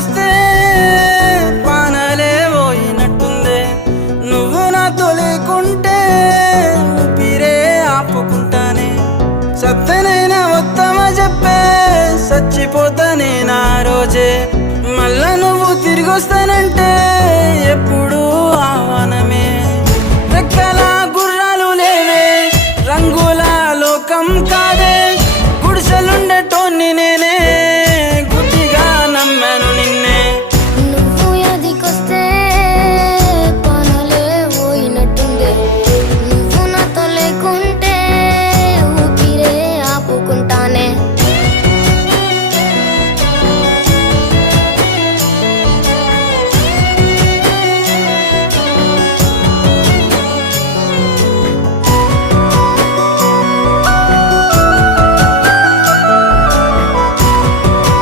వస్తే పానలే పోయినట్టుందే నువ్వు నాతో లేకుంటే ఊపిరే ఆపుకుంటానే సత్తనైనా వస్తామా చెప్పే చచ్చిపోతానే నా రోజే మళ్ళా నువ్వు తిరిగి వస్తానంటే ఎప్పుడు